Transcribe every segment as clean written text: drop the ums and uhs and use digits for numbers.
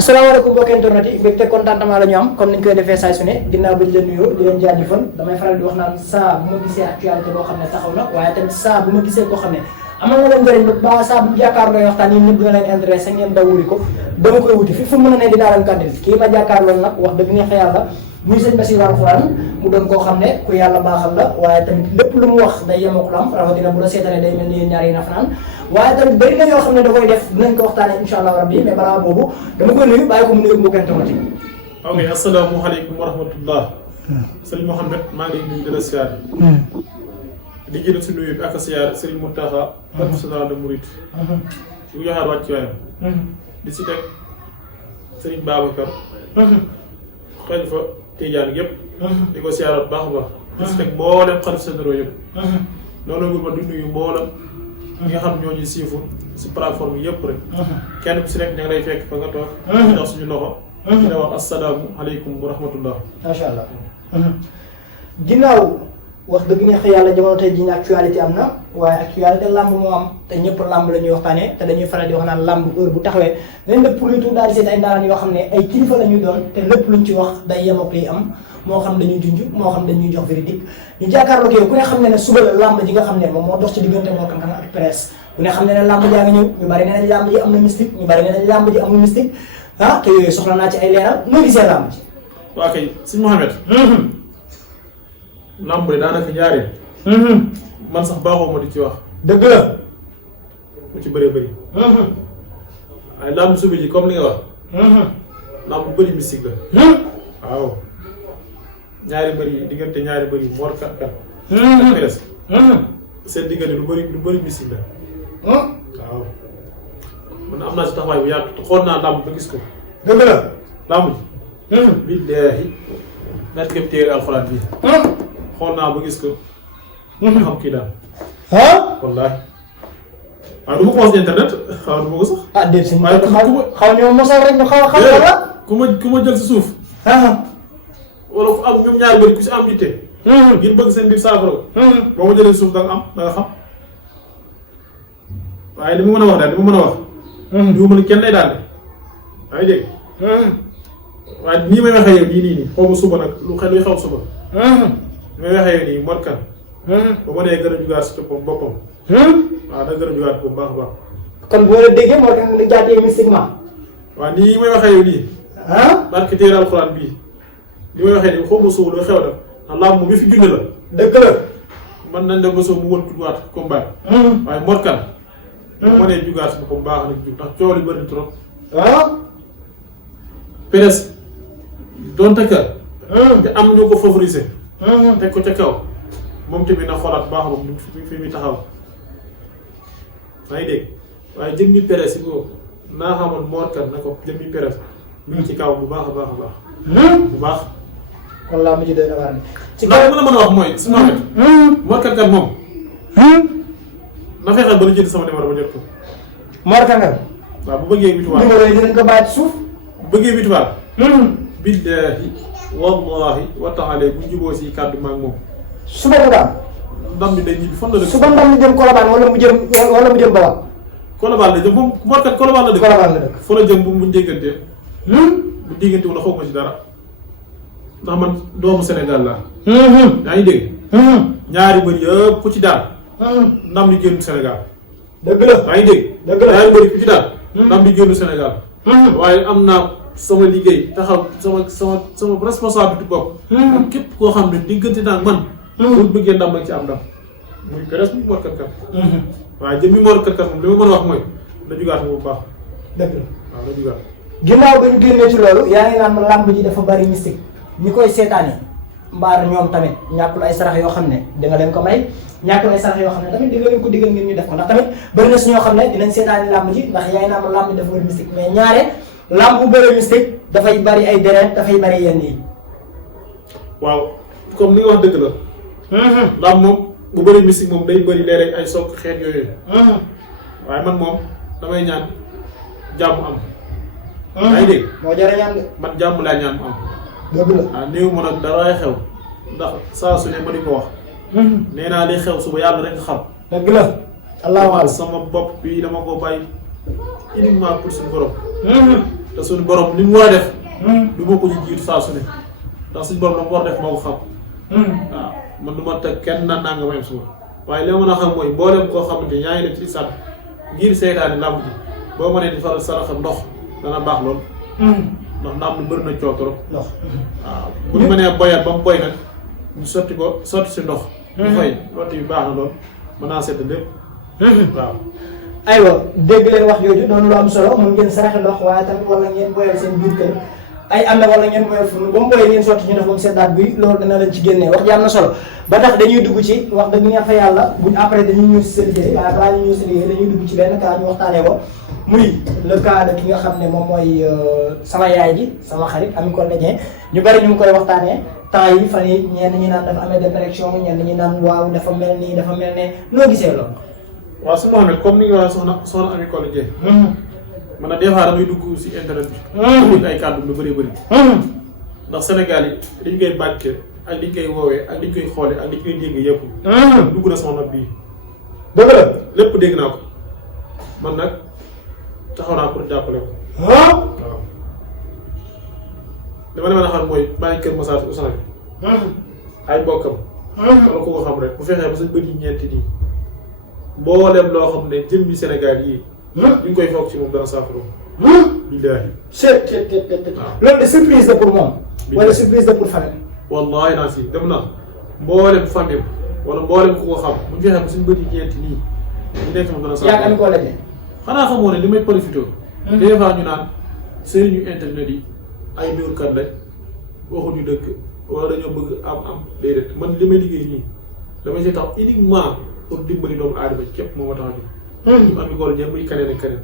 asalaamaaleykum mbokki internet yi mbégte contentement la ñu am comme niñ koy defee saa su ne ginnaaw bi ñu leen nuyoo di leen jaajëfal damay faral di wax naan saa bu ma gisee actualité boo xam ne taxaw na waaye tamit saa bu ma gisee koo xam ne amal na leen njëriñ ba saa bu jàkkaarloo waxtaan yi ñëpp dina leen intéressé ngeen daw wuri ko dama koy wuti fi mën a ne dinaa leen kàddil kii ma jàkkaarloo nag wax dëgg neex yàlla muy sëñ Bassirou Alxuraan mu doon koo xam ne ku yàlla baaxal la waaye tamit lépp lu mu wax day yemoo ko am rawatina bu la seetaanee day mel ni yéen ñaar yi na fanaan waaye tamit bëri na yoo xam ne da koy def dinañ ko waxtaanee incha allah rabbi mais balaa boobu dama koy nuyu bàyyi ko mu nuyu mbokk internet yi. ok asalaamaaleykum wa rahmatullah. sëñ Mouhamed maa ngi nuyu di la siyaar. di jël si nuyu bi ak siyaar Serigne Mountakha. xalifa général des mourides. bu joxaat wàcc waayam. di si teg Serigne Babacar. xalifa Tidiane yëpp. di ko siyaaral baax a baax. di si teg mboolem xalifa généraux yëpp. noonu la di nuyu mboolem. ñi nga xam ñoo ñu siifu si plateforme yëpp rek. kenn ku si nekk ña ngi lay fekk fa nga toog. di dox suñu loxo. di la wax asalaamualeykum wa rahmatullah. macha allah. ginnaaw wax dëgg neex yàlla jamono tey jii actualité am na waaye actualité làmb moo am te ñëpp làmb la ñuy waxtaanee te dañuy faral di wax naan làmb heure bu taxawee nañ def pour le tout daal di seet ay ndaanaan yoo xam ne ay kilifa la ñuy doon te lépp luñ ci wax day yem ak liy am moo xam dañuy junj moo xam dañuy jox véridique ñu jàkkaarloog yow ku ne xam ne ne suba la làmb ji nga xam ne moom moo dox ci diggante moo kankan ak presse ku ne xam ne ne làmb jaa ngi ñëw ñu bari ne nañ làmb ji am na mystique ñu bari ne nañ làmb ji amul mystique ah te yooyu soxla naa ci ay leeral noo gisee làmb ji. waa kay sëñ Mouhamed. làmb de daanaka ñaareel. man sax baaxoo ma di ci wax. dëgg la. mu ci bëree bëri. waaye làmb subi ji comme li nga wax. làmb bu bëri mystique la. waaw. ñaari mbër yi diggante ñaari mbër yi Mor Kat Kat. ak Pérez. seen diggante lu bëri mystique la. waaw. man am naa si taxawaay bu yaatu te xool naa làmb ba gis ko. dëgg la. làmb ji. billaahi. naat képp téere alxuraan bi. xool naa ba gis ko. nga xam kii daal. wallaahi. waaw du ma ko wax internet xaw ma ko sax. ah déet si waaye xaw ñoo mosal rek ñu xaw a xam la. ku ma jël si suuf. wala ku am ñoom ñaari bëri ku si am yitte. ngir bëgg seen biir saafara. boo ma jëlee suuf da nga am da nga xam. waaye li ma mën a wax daal li ma mën a wax. du ma mën kenn day daal de. yaa ngi dégg. waaye nii may waxee yow nii xaw ma suba nag lu xew suba. li may waxee yow nii Mor Kane. ba ma nee gën a jugaat si boppam. waaw da gën a jugaat bu baax a baax. kon boo la déggee Mor Kane nga jaatee mystiquement. waaw nii may waxee yow nii. barke téere alxuraan bii. li may waxee nii xaw ma suba lu xew nag ndax làmb bi fi junne la. dëgg la. mën nañ dem ba soo mu wën jugaat combat. waaye Mor Kane. bu ma nee jugaat si boppam baax na jug ndax coow li bëri trop. Pérez donte que. te am ñu ko favoriser. teg ko ca kaw. moom tamit na xoolaat baax moom fi muy taxaw. maa ngi dégg waaye jëmmi Pérez yi boobu naa xamoon Mor Kane na ko jëmmi Pérez mu ngi ci kaw bu baax a baax a baax. bu baax. kon laa mujj doy na waar. ci kaw li ma la mën a wax mooy su ma waxee. Mor Kane kat moom. na fexeel ba lu jënd sama numéro ba jot ko. Mor Kane. waaw bu bëggee victoire numéro yi dinañ ko bàyyi ci suuf. bu bëggee victoire. billaahi wallaahi wa taala bu juboo si kàddu ma ak moom. suba bu daal. ndam bi day ñibbi fan la dëkk. suba ndam mi jëm Colobane wala mu jëm Bawal. Colobane la jëm moom Mor Kane Colobane la dëkk. Colobane la dëkk. fa la jëm bu mu déggantee. bu déggante wala xaw ma ci dara. ndax man doomu Sénégal laa. yaa ngi dégg. ñaari bëri yëpp ku ci daal. ndam li génn Sénégal. dëgg la. yaa ngi dégg. dëgg la ñaari bëri ku ci daal. ndam li génn Sénégal. waaye am naa sama liggéey taxaw sama responsabilité bopp. ak képp koo xam ne diggante naa man. pour bëggee ndam nag ci am ndam. muy Pérez muy Mor Kane Kane. waaye jëm mi Mor Kane Kane moom li ma mën a wax mooy na jugaat bu baax. dëgg la waaw na jugaat. ginnaaw ba ñu génnee ci loolu yaa ngi naan làmb ji dafa bari mystique ñi koy seetaani mbaar ñoom tamit ñàkkul ay sarax yoo xam ne da nga leen ko may ñàkkul ay sarax yoo xam ne tamit di nga leen ko digal ngir ñu def ko ndax tamit bëri na si ñoo xam ne dinañ seetaani làmb ji ndax yaa ngi naan làmb ji dafa bari mystique mais ñaare làmb bu bëri mystique dafay bari ay deret dafay bari yenn yi. waaw comme li nga wax dëgg la. làmb moom bu bëri mystique moom day bëri léeg-léeg ay soog xeet yooyu. waaye man moom damay ñaan jàmm am. yaa ngi dégg. moo jar a ñaan de. man jàmm laa ñaan mu am. dëgg la. waaw néew ma nag daraay xew ndax saa su ne ma di ko wax. nee naa li xew suba yàlla rek xam. dëgg la. allahu akbar sama bopp bi dama ko bàyyi uniquement pour suñu borom. te suñu borom li mu war a def du ma ko ñu jiitu saa su ne ndax suñu borom la mu war a def moo ko xam waaw man du ma teg kenn naan naa nga mayam suma waaye li ma mën a xam mooy mboolem koo xamante yaa ngi dem ci sàtt ngir seytaane làmb ji boo mënee di faral saraxa ndox dana baax lool ndax naam lu bëri na coow trop ndox waaw bu ñu mënee boyat ba mu boy nag ñu sotti si ndox bu fay loolu bi baax na lool mën naa sedd lépp waaw aywa dégg leen wax jooju doon lu am solo mun ngeen saraxe ndox waaye tamit wala ngeen boyal seen biir kër ay am na wala ngeen boyal fu ba mu boyee ngeen sotti ñu def ba mu seddaat bi loolu dana leen ci génnee wax ji am na solo ba tax dañuy dugg ci wax dëgg neex fa yàlla buñ après dañuy ñëw si sa liggéey waaye balaa ñu ñëw si liggéey dañuy dugg ci benn cas ñu waxtaanee ko muy le cas de ki nga xam ne moom mooy sama yaay ji sama xarit Ami Collé Dieng ñu bari ñu ngi koy waxtaanee temps yi fan yi ñenn ñi naan dafa amee dépression ñenn ñi naan waaw dafa mel nii dafa mel ne noo gisee loolu. waaw su ma xamee comme ni nga waxee soxna Ami Collé Dieng. man nag des fois damay dugg si internet bi. ay kàddu lu bëri bëri. ndax Sénégal yi dañ koy bàkkee ak liñ koy woowee ak liñ koy xoolee ak liñ koy dégg yëpp. dugg na sama nopp bii. dëgg la lépp dégg naa ko man nag taxaw naa pour jàppale ko. waaw. li ma leen a xam mooy maa ngi Kër Massar si Ousseynou bi. ay mbokkam. wala ku ko xam rek bu fexee ba suñ bët yi ñeenti nii. mboolem loo xam ne jëmmi Sénégal yii. ñu ngi koy foog ci moom dana saafara. billaahi. loolu de surprise la pour moom. wala surprise la pour famille. wallaahi naa si dem na mboolem famille wala mboolem ku ko xam bu ñu fexee ba suñ bët yi ñeenti nii. ñu nekk moom dana saafara. yaa ngi Ami Collé Dieng. xanaa xamoo ne li may profité. des fois ñu naan sëriñu internet yi ay néewkat lañ waxuñu dëkk wala dañoo bëgg am déedéet man li may liggéey nii damay si tax uniquement pour dimbali doomu aadama képp moo ma tax a jóg. ñu Ami Collé Dieng muy keneen ak keneen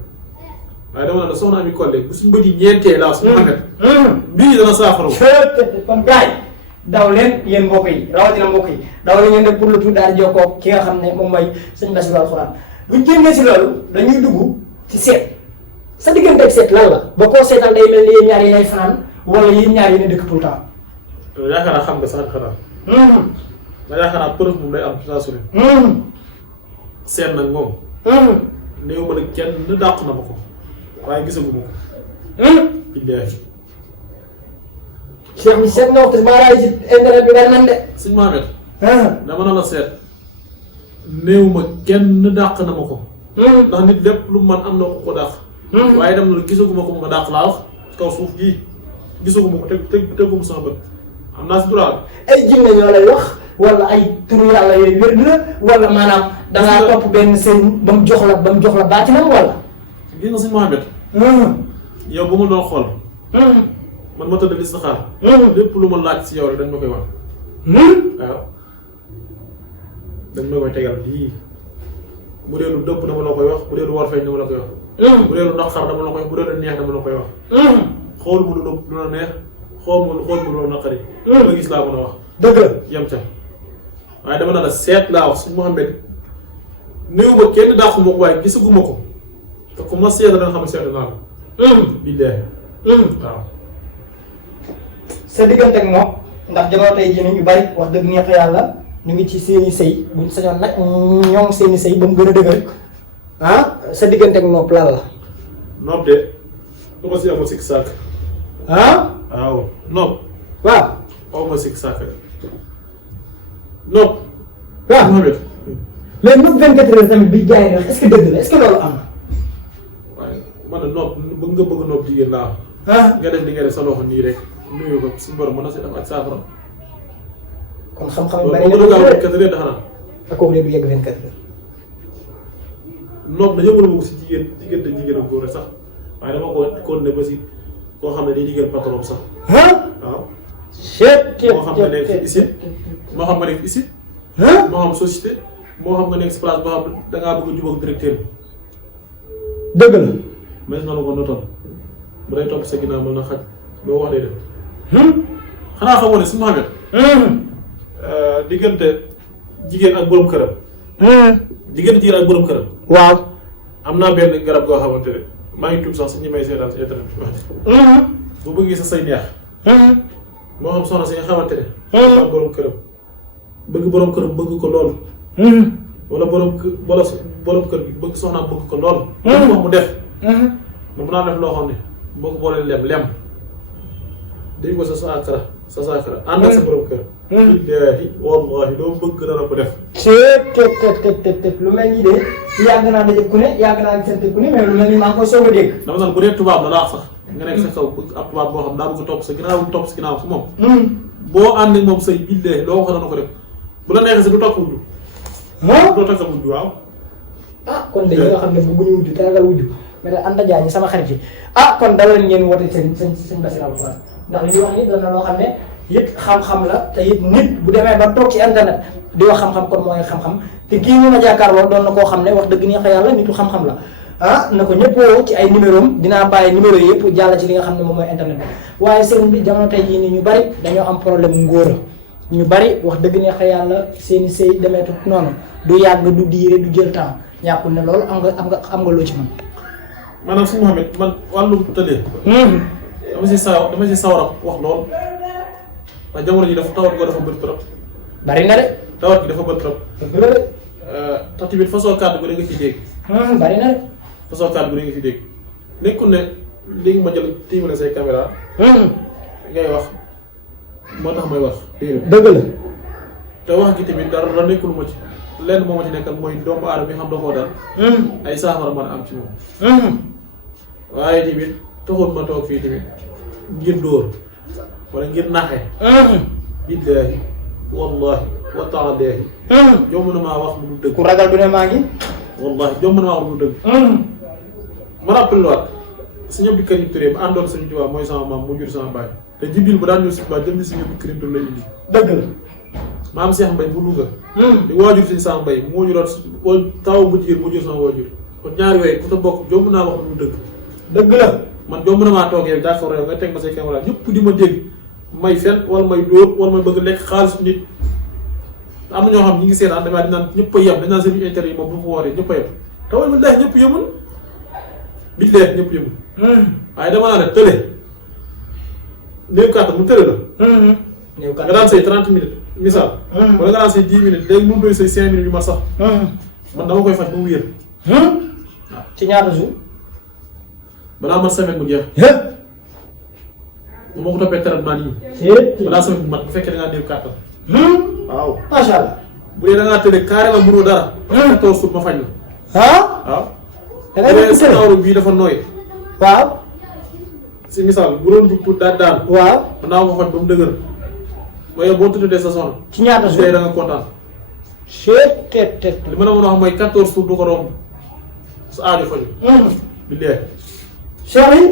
waaye dama ne la soxna Ami Collé bu suñu bët yi ñeentee laa suñu xamet bii dana saafara. kon gars yi daw leen yéen mbokk yi rawatina mbokk yi daw leen ngeen def pour le tout daal di jokkoo ki nga xam ne moom mooy sëñ Bassirou Alxuraan buñ génnee si loolu dañuy dugg ci seet sa diggante ak seet lan la ba koo seetal day mel ni yéen ñaar yi lay fanaan wala yéen ñaar yi ne dëkk tout le temps. yaakaar naa xam nga sax xanaa. nga yaakaar naa preuve moom day am saa su ne. seet nag moom. néew ma nag kenn dàq na ma ko waaye gisagu ma ko. billaahi. Cheikh bi seet nga wax te maanaam ci internet bi nga nan de. sëñ Mohamed. dama na la seet. néew ma kenn dàq na ma ko. ndax nit lépp lu man am na ko dàq. waaye dem na la gisaguma ko ma dàq laa wax kaw suuf gii gisaguma ko teguma sama bët am naa si droit. ay jinne ñoo lay wax wala ay turu yàlla yooyu wér na wala maanaam dangaa topp benn sëriñ ba mu jox la baatinam wala. gis nga sëñ Mohamed. yow bu ma doon xool. man ma tëdd listixaar. lépp lu ma laaj si yow rek dañ ma koy wax. waaw dañ ma koy tegal lii. bu dee lu dëpp dama la koy wax bu dee lu war feeñ dama la koy wax. bu dee lu naqar dama la koy wax bu dee lu neex dama la koy wax. xool mu lu la neex xool mu lu la naqari. ma gis laa mën a wax. dëgg la yem ca waaye dama na la seet laa wax suñu Mohamed néew ma kenn dàqu ma ko waaye gisaguma ko te ku ma seet danga xam ne seet naa ko. billaahi. waaw. sa diggante ak moom ndax jamono tey jii ñu bari wax dëgg neex yàlla. ñu ngi ci seeni sëy buñ sañoon nag ñoom seeni sëy ba mu gën a dëgër sa diggante ak nopp lan la. nopp de du ma si amoo sikk sàkk. waaw nopp. waaw. aw ma sikk sàkk nopp. waaw mais nopp 24 heures tamit bi jaay na est-ce que dëgg la est-ce que loolu am na. waaye man de nopp bëgg nopp jigéen laa am. nga def li nga def sa loxo nii rek nuyu ko suñu borom mën na si def ak saafara. kon xam-xam yu bari na loolu gaaw 24 heures dafa naan. ak kooku de du yegg 24 heures. nopp na yëngu ma ko si jigéen jigéen ak góor rek sax waaye dama ko continué ba si koo xam ne day liggéeyal patron sax. waaw. moo xam nga nekk ici moo xam nga nekk ici. moo xam société moo xam nga nekk si place boo xam da ngaa bëgg a jubóog directeur bi. dëgg la. mais noonu ko notoon bu day topp sa ginnaaw mën na xaj loo wax day def. xanaa xamoo ne su ma xamee. diggante jigéen ak borom këram. diggante jigéen ak borom këram. waaw. am naa benn garab goo xamante ne maa ngi tudd sax si ñi may seetaan si internet bi. bu bëggee sa say neex. moo xam soxna si nga xamante ne. am borom këram. bëgg borom këram bëgg ko lool. wala borom kër gi bëgg soxnaam bëgg ko lool. moom mu def. mu naa def loo xam ne boo ko boolee lem dañ ko sa saakara ànd ak sa borom kër. billaahi wallaahi doo bëgg dara ko def. te lu mel nii de yàgg naa daje ku ne yàgg naa gisante ku ne mais lu mel nii maa ngi koy soog a dégg. dama naan bu dee tubaab la laa sax nga nekk sa kaw ab tubaab boo xam daa bëgg topp sa ginnaaw si moom. boo ànd ak moom say billaahi loo wax dana ko def bu la neexee si du topp wujju. doo topp sa wujju waaw. kon dañu nga xam ne bëgguñu wujju te ragal wujju mais daal ànd jaañi sama xarit yi kon dawal ngeen woote seen Bassirou Alxuraan ndax li ñu wax ni doon na loo xam ne it xam-xam la te it nit bu demee ba toog ci internet di wax xam-xam kon mooy xam-xam te kii ñu ma jàkkaarloo doon na koo xam ne wax dëgg neex yàlla nitu xam-xam la na ko ñëpp woo ci ay numéro am dinaa bàyyi numéro yi yëpp jàll ci li nga xam ne moom mooy internet bi waaye sëriñ bi jamono tey jii nii ñu bari dañoo am problème ngóora ñu bari wax dëgg neex yàlla seeni sëy demeetu noonu du yàgg du diire du jël temps ñàkkul ne loolu am nga loo ci mën. maanaam suñu Mouhamed man wàllum tëlee. dama si sawar wax lool ndax jamono ji dafa tawat ko dafa bëri trop. bari na de. tawat gi dafa bëri trop. dëgg la de. tax tamit façon kàddu gu da nga ciy dégg. bari na de. façon kàddu gu da nga ciy dégg nekkul ne léegi ma jël tiimale say caméra. ngay wax moo tax may wax. dëgg la. te wax gi tamit dara nekkul ma ci lenn moo ma ci nekkal mooy doomu aadama bi xam da koo dal. ay saafara mën a am ci moom. waaye tamit taxul ma toog fii tamit ngir dóor wala ngir naxe. billaahi wallaahi wa taalaahi. jomb na maa wax lu mu dëgg. ku ragal du ne maa ngi. wallaahi jomb na maa wax lu mu dëgg. ma rappelé waat Sëñ Abdou Karim Touré ma àndoon Sëñ Tuubaa mooy sama maam mu jur sama baay te Jibril bu daan ñëw si baay jëm si Sëñ Abdou Karim Touré la indi. dëgg la. maam Cheikh Mbaye bu Louga. di waajur si Samba Mbaye moo ñu doon taw bu jigéen mu jur sama waajur kon ñaari yooyu ku ta bokk jomb naa wax lu mu dëgg. dëgg la. man jomb na maa toog yow d'accord yow nga teg ma say caméra ñëpp di ma dégg may fen wala may dóor wala may bëgg lekk xaalis nit am na ñoo xam ñi ngi seetaan damaa di naan ñëpp a yem dañ naan seen intérêt yi moom bu fa wootee ñëpp a yem te wala mu leex ñëpp yemul bit leex ñëpp yemul waaye dama naa ne tële néew kàttan mu tële la nga daan say 30 minutes misaal wala nga daan say 10 minutes léegi mu doy say 5 minutes yu ma sax man dama koy faj ba mu wér waaw ci ñaata jour balaa mat semaine mu jeex. bu ma ko toppee traitement yi. balaa semaine bu mat bu fekkee da ngaa néew kàttan. waaw macha allah. bu dee da ngaa tëddee carrément mënoo dara. 14 jours ma faj la. waaw. da ngay def sa awru bii dafa nooy. waaw. si misaal bu doon jug tuut daan. waaw. mën naa ko faj ba mu dëgër. waaye boo tuddee sa soxna. ci ñaata jours bu dee da nga kontaan. li ma la mën a wax mooy 14 jours du ko romb sa aajo faju. bi dee. Cheikh yi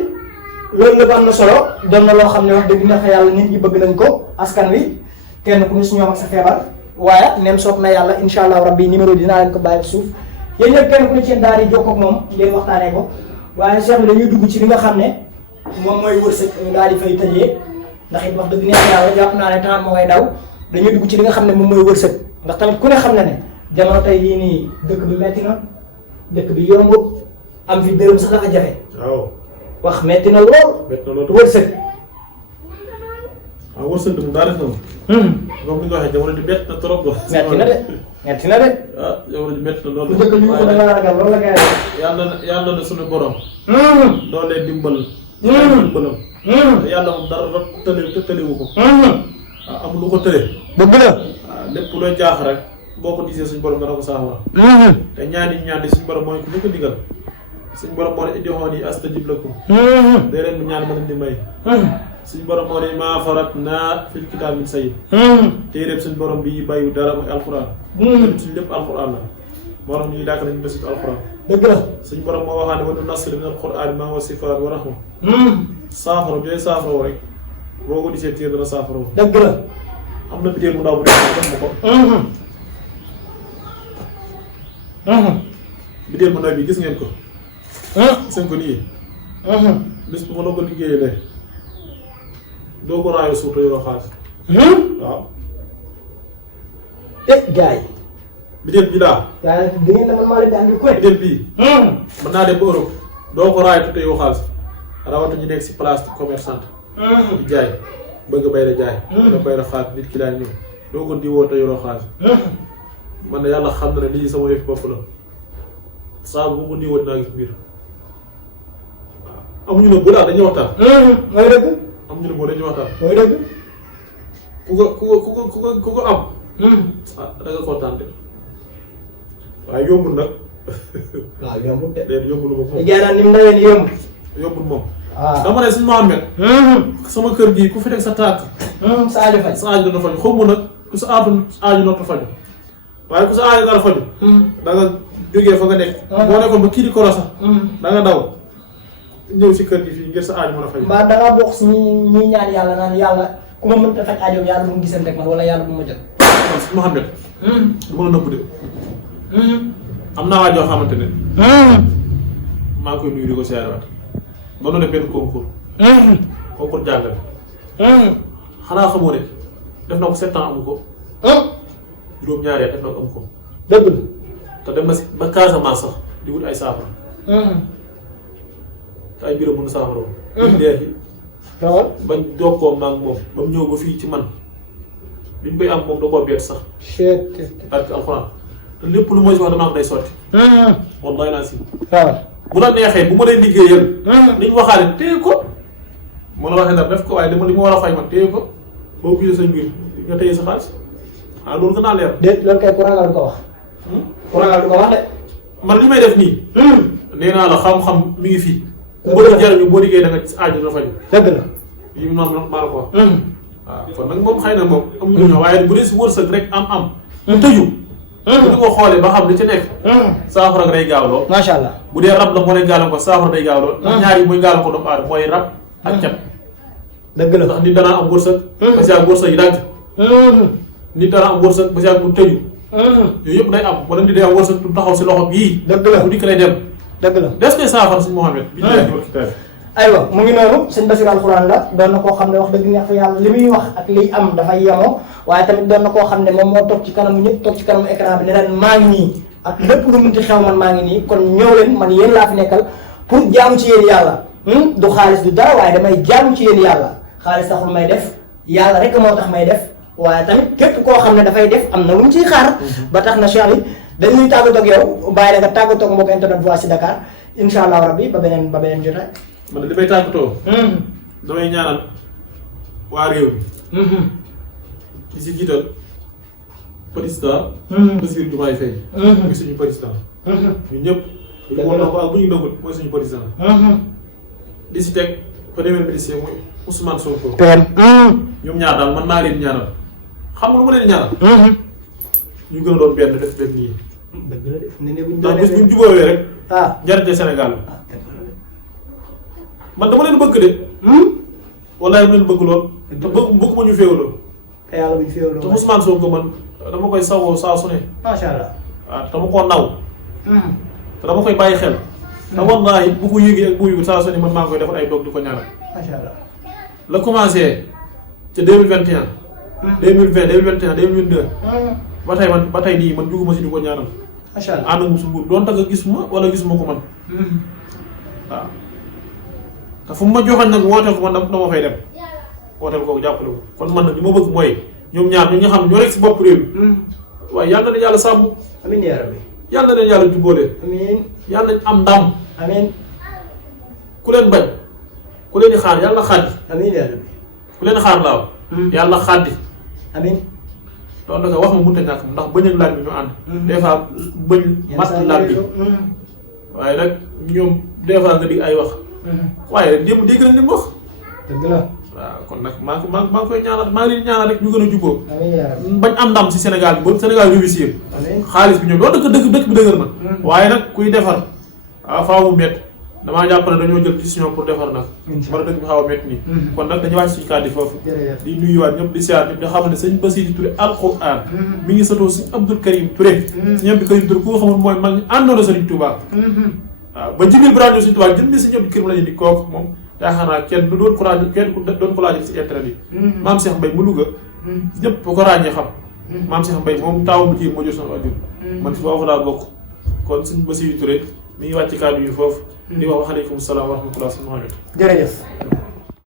loolu lépp am na solo doon na loo xam ne wax dëgg neex yàlla nit ñi bëgg nañ ko askan wi kenn ku ne si ñoom ak sa feebar waaye nem soob na yàlla incha allah rabbi numéro dinaa leen ko bàyyi ci suuf yéen ñëpp kenn ku ne ci yéen daal di jokkoo ak moom ngeen waxtaanee ko waaye Cheikh bi dañuy dugg ci li nga xam ne moom mooy wërsëg ñu daal di fay tëjee ndax it wax dëgg neex yàlla jàpp naa ne temps moo ngay daw dañuy dugg ci li nga xam ne moom mooy wërsëg ndax tamit ku ne xam na ne jamono tey yii nii dëkk bi metti na dëkk bi yombut am fi dërëm sax dafa jafe. waaw. wax metti na lool. metti na lool wërsëg. waaw wërsëg bi daa def na. comme ni nga waxee jamono ji metti na trop. metti na de metti na de. ah jamono ji metti na lool. bu njëkk ñu ko da nga ragal loolu la gars yi. yàlla na suñu borom. doo leen dimbal. dimbalam. te yàlla moom dara tëlewu ko. waaw amul lu ko tële. dëgg la. waaw lépp looy jaax rek boo ko disee suñu borom dana ko saafara. te ñaan di suñu borom mooy ku njëkk a digal. suñu borom moo ne ud'uuni astajib lakum. day leen mu ñaan ma leen di may. suñu borom moo ne maa faratnaa fil kitaabi min shay. téeréb suñu borom bi bàyyiwu dara mooy alxuraan. te suñu lépp alxuraan la. moo tax ñu ngi dàkk nañu besitu alxuraan. dëgg la. suñu borom moo waxaane wa nunazzilu mina alxuraani maa huwa shifaa'un wa rahma. saafara bi lay saafara rek boo ko disee téere dana saafara. dëgg la. am na bitéel mu ndaw bu dee jox ma ko. bitéel mu ndaw bi gis ngeen ko. gis ngeen ko nii. bis bu ma la ko liggéeyee doo ko raayoo suuf te yoroo xaalis. waaw. gars yi. bitéel bii daa. gars yi da ngeen ne man maa leen di andi koy. bitéel bii. mën naa dem ba Europe doo ko raayoo te yoroo xaalis rawatina ñu nekk si place commerçante. di jaay bëgg bay la jaay. nga bay la xaalis nit ki daal ñëw doo ko diwoo te yoroo xaalis. man na yàlla xam na ne lii sama yëf bopp la saa bu ko diwoo dinaa gis mbir. amuñu ne bu daal dañuy waxtaan. mooy dëgg. amuñu ne boo dañuy waxtaan. mooy dëgg. ku ko am. ah da nga kontaan de waaye yombul nag. waaw yombul de. déedéet yombul moom. te jaaraan ni mu ndawee ni yomb. yombul moom. waaw dama ne suñu Mohamed. sama kër gii ku fi teg sa tànk. sa aajo faj. sa aajo dana faju xaw ma nag ku sa aajo noonu faju waaye ku sa aajo dara faju da nga jógee fa nga nekk. boo nekkoon ba kii di koro sax. da nga daw ñëw si kër gi fii ngir sa aajo mën a faju. mbaa da ngaa bokk si ñi ñaan yàlla naan yàlla ku ma mënta faj aajo yàlla bu mu gisante ak man wala yàlla bu ma jot. man suñu Mohamed. du ma la nëbb de. am naa waa joo xamante ne. maa ngi koy nuyu di ko seerewaat. ba nu def benn concours. concours jàngale. xanaa xamoo ne def na ko 7 ans amu ko. juróom-ñaari at def na ko amu ko. dëgg la. te dem na si ba Casamance sax di wut ay saafara. te ay mbiram mënu saafara woon. ñu dee rawal. bañ jokkoo maag moom ba mu ñëw ba fii ci man bi ñu koy am moom da koo beet sax. parce que alxuraan te lépp lu ma si wax damaa ko day sotti. wallahi naa si. rawal. bu la neexee bu ma dee liggéeyal. li ñu waxaale téye ko. ma la waxee dara def ko waaye li ma war a fay man téye ko boo gisee sa mbir nga téye sa xaalis ah loolu gën a leer. déet loolu kay ku ragal du ko wax. ku ragal du ko wax de. man li may def nii. nee naa la xam-xam mi ngi fii. ku bëgg a jariñu boo liggéey da nga ci aaju na faju. dëgg la. yi maa la ko wax. waaw kon nag moom xëy na moom amuñu ñëw waaye bu dee si wërsëg rek am. mu tëju. bu ñu ko xoolee ba xam li ci nekk. saafara day gaaw lool. macha allah. bu dee rab la moo lay gaalam ko saafara day gaaw lool. ndax ñaar yi muy gaalam ko doomu aadama mooy rab ak cat. dëgg la ndax nit danaa am wërsëg. ba si ak wërsëg yi dagg. nit danaa am wërsëg ba si ak mu tëju. yooyu yëpp day am wala nit day am wërsëg du taxaw si loxo bii. dëgg la bu dikk lay dem. dëgg la. des koy saafara suñu Mohamed. bi ñu lay jox kitaab. aywa mu ngi noonu sëñ Bassirou alxuraan la doon na koo xam ne wax dëgg neex fa yàlla li muy wax ak liy am dafay yemoo waaye tamit doon na koo xam ne moom moo toog ci kanamu ñëpp toog ci kanamu écran bi ne leen maa ngi nii ak lépp lu munti xew man maa ngi nii kon ñëw leen man yéen laa fi nekkal pour jaamu ci yéen yàlla du xaalis du dara waaye damay jaamu ci yéen yàlla xaalis taxul may def yàlla rek moo tax may def waaye tamit képp koo xam ne dafay def am na lu mu ciy xaar ba tax na Cheikh yi dañuy tàggatoo ak yow bàyyi la nga tàggatoo ak mbokk internet Voici Dakar incha allah rabbi ba beneen jotaay. man li may tàggatoo. damay ñaanal waa réew mi. di si jiital président. Bassirou Diomaye Faye. muy suñu président. ñun ñëpp. bu ñu woon ak bu ñu dëggul mooy suñu président. di si teg premier ministre muy Ousmane Sonko. ñoom ñaar daal man maa leen ñaanal xam nga lu ma leen ñaanal. ñu gën a doon benn def benn nii. dëgg la de ne buñ ndax bis buñ jubóowee rek. njariñ Sénégal la. man dama leen bëgg de. wallaay dama leen bëgg lool. te bëgg ma ñu féewaloo. te yàlla buñ féewaloo. te Ousmane Sonko man dama koy sawoo saa su ne. macha allah. waaw dama koo naw. te dama koy bàyyi xel. te wallaahi bu ko yëgee ak bu yëgul saa su ne man maa ngi koy defal ay doog di ko ñaanal. macha allah. la commencé ca 2021. 2020 2021 2022. ba tey nii man juguma si di ko ñaanal. macha allah ànd mu su mbuur doon tax gisuma wala gisuma ko man. waaw. te fu mu ma joxoon nag wooteel ko man dama fay dem wooteel kooku jàppale ko kon man nag li ma bëgg mooy ñoom ñaar ñu nga xam ñoo rek si bopp réew mi waaye yàlla na yàlla sàmm. amiin yaa rabbi. yàlla na yàlla jubóole. amiin. yàlla nañ am ndam. amiin. ku leen bañ ku leen di xaar yàlla xaddi. amiin yaa rabbi. ku leen xaar laaw. yàlla xaddi. amiin. loolu nag wax ma mënut a ñàkk ndax bëñ ak laaj bi ñu ànd. des fois bëñ matt laaj bi waaye nag ñoom des fois nga di ay wax. waaye démb dégg nañ li mu wax. dëgg la. waaw kon nag maa ngi koy ñaanal maa ngi leen ñaanal rek ñu gën a jubóo. amiin yaa rabbi. bañ am ndam si Sénégal bi ba Sénégal réussir. amiin. xaalis bi ñoom loolu dëkk bi dëgër na. waaye nag kuy defar faaw mu métti damaa jàpp ne dañoo jël décision pour defar nag. wala dëkk bi xaw a métti nii. kon nag dañuy wàcc suñu kàddu foofu. di nuyuwaat ñëpp di siyaar ñëpp di xam ne sëñ Bassirou Touré alxuraan mi ngi sëtoo sëñ Abdou Karim Touré. sëñ Abdou Karim Touré ku nga xamul mooy mag ñi àndoon na Sëriñ Touba. waaw ba Jibril Ibrahima Sëriñ Touba jënd sëñ Abdou Karim la ñu di kooku moom yaakaar naa kenn du doon ko ràññee kenn doon ko laajal si internet yi. maam Cheikh Mbaye mu Louga. ñëpp ko ràññee xam. maam Cheikh Mbaye moom taawam kii moo jur sama wajur. man foofu laa bokk kon sëñ Bassirou Touré mi ngi wàcc kàddu yi foofu. di wax waaleykum salaam wa rahmatulah. jërëjëf.